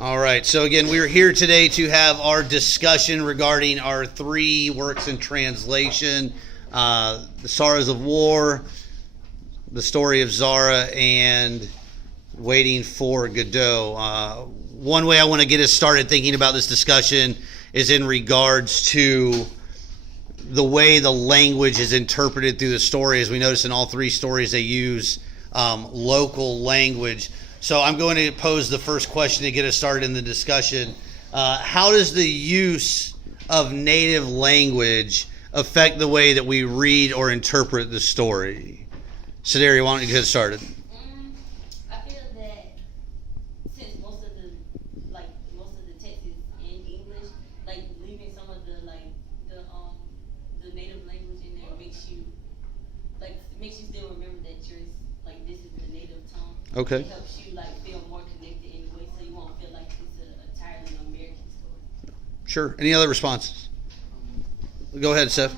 All right, so again, we are here today to have our discussion regarding our 3 works in translation, The Sorrows of War, The Story of Zahra, and Waiting for Godot. One way I want to get us started thinking about this discussion is in regards to the way the language is interpreted through the story. As we notice in all 3 stories, they use local language. So I'm going to pose the first question to get us started in the discussion. How does the use of native language affect the way that we read or interpret the story? Sadaria, why don't you get started? I feel that since most of the text is in English, like leaving some of the native language in there makes you still remember that you're like this is the native tongue. Okay. It helps you feel more connected in a way, so you won't feel like it's an entirely American story. Sure. Any other responses? Go ahead, Seth.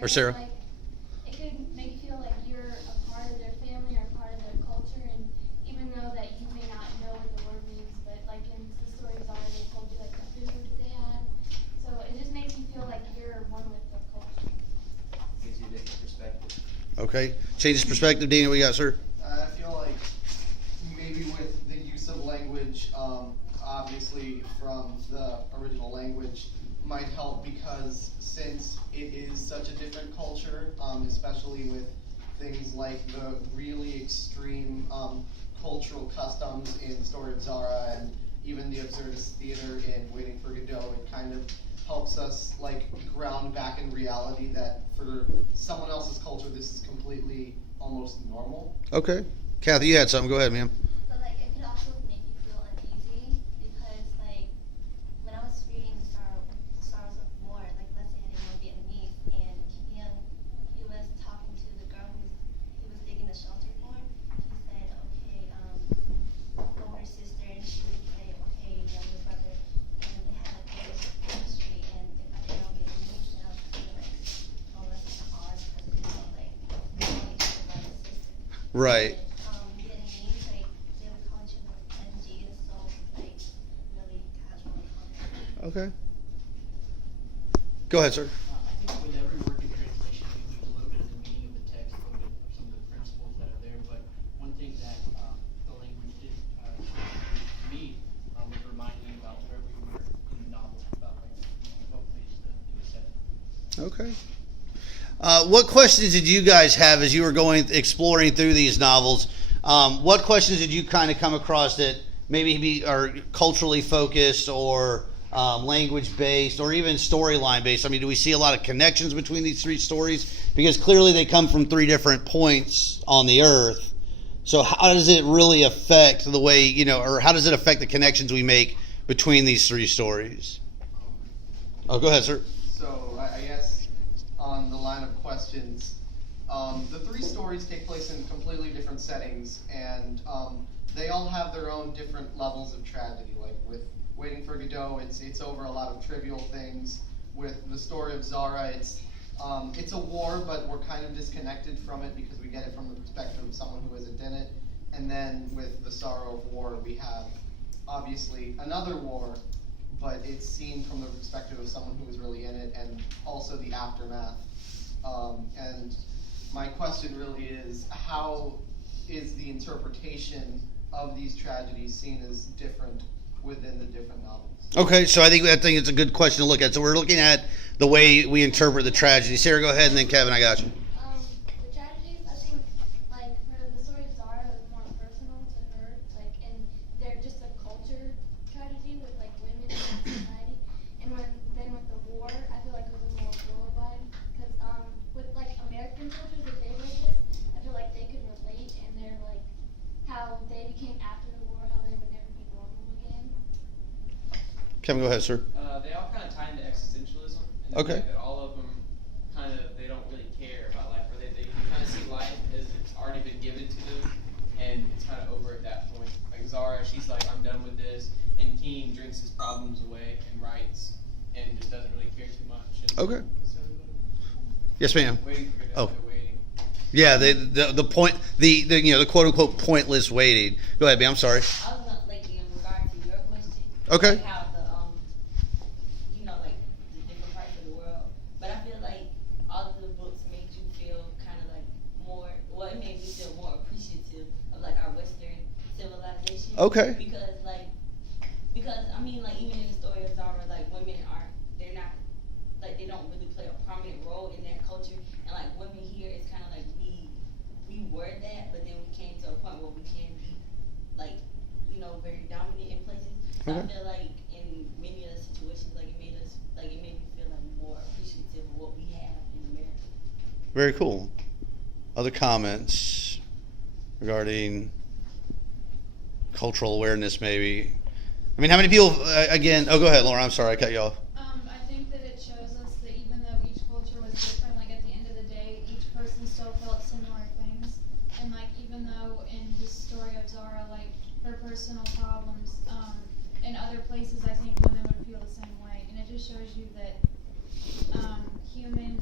Or Sarah. It could make you feel like you're a part of their family or a part of their culture, and even though that you may not know what the word means, but like in the story of Zahra, they told you like the food they had, so it just makes you feel like you're one with their culture. Gives you a different perspective. Okay. Changes perspective. Dana, what you got, sir? I feel like maybe with the use of language, obviously from the original language, might help because since it is such a different culture, especially with things like the really extreme cultural customs in the story of Zahra and even the absurdist theater in Waiting for Godot, it kind of helps us ground back in reality that for someone else's culture this is completely almost normal. Okay. Kathy, you had something. Go ahead, ma'am. But it could also make you feel uneasy because when I was reading Stars of War, let's say I didn't know Vietnamese, and he was talking to the girl he was digging the shelter for. He said, okay, older sister, and she would say, okay, younger brother, and they had good chemistry, and if I didn't know Vietnamese, then I would feel oh, that's kind of hard because we don't know each other brother and sister. Right. Okay. Go ahead, sir. I think with every work in translation, we lose a little bit of the meaning of the text, a little bit of some of the principles that are there. But one thing that the language did to me was remind me about where we were in the novel, about what place it was set. Okay. What questions did you guys have as you were exploring through these novels? What questions did you kind of come across that maybe are culturally focused or language based or even storyline based? I mean, do we see a lot of connections between these 3 stories? Because clearly they come from 3 different points on the earth. So how does it really affect the way, or how does it affect the connections we make between these 3 stories? Oh, go ahead, sir. So I guess on the line of questions, the 3 stories take place in completely different settings, and they all have their own different levels of tragedy. Like with Waiting for Godot, it's over a lot of trivial things. With the story of Zahra, it's a war, but we're kind of disconnected from it because we get it from the perspective of someone who isn't in it. And then with the Sorrow of War, we have obviously another war, but it's seen from the perspective of someone who is really in it, and also the aftermath. And my question really is, how is the interpretation of these tragedies seen as different within the different novels? Okay, so I think it's a good question to look at. So we're looking at the way we interpret the tragedy. Sarah, go ahead, and then Kevin, I got you. The tragedies, I think, for the story of Zahra, it was more personal to her, and they're just a culture tragedy with women in society. And then with the war, I feel like it was more worldwide, because with American soldiers, if they read this, I feel like they could relate, and they're how they became after the war, how they would never be normal again. Kevin, go ahead, sir. They all kind of tie into existentialism. And the Okay. fact that all of them they don't really care about life, or they kind of see life as it's already been given to them, and it's kind of over at that point. Like Zahra, she's like, I'm done with this, and King drinks his problems away and writes, and just doesn't really care too much. And Okay. Yes, ma'am. Waiting for Godot, waiting. Yeah, the quote unquote pointless waiting. Go ahead, B. I'm sorry. I was not in regard to your Okay. Like how the you know, like the different parts of the world. But I feel like all of the books made you feel kind of like more. Well, it made me feel more appreciative of like our Western civilization. Okay. Because I mean, like even in the story of Zahra, like women aren't. They're not. Like they don't really play a prominent role in that culture. And like women here, it's kind of like we were that, but then we came to a point where we can be like, you know, very dominant in places. So I Okay. feel like in many of the situations, like it made me feel like more appreciative of what we have in America. Very cool. Other comments regarding cultural awareness, maybe? I mean, how many people, again, oh, go ahead, Laura. I'm sorry, I cut you off. I think that it shows us that even though each culture was different, like at the end of the day, each person still felt similar things. And like even though in the story of Zahra, like her personal problems, in other places I think women would feel the same way. And it just shows you that humans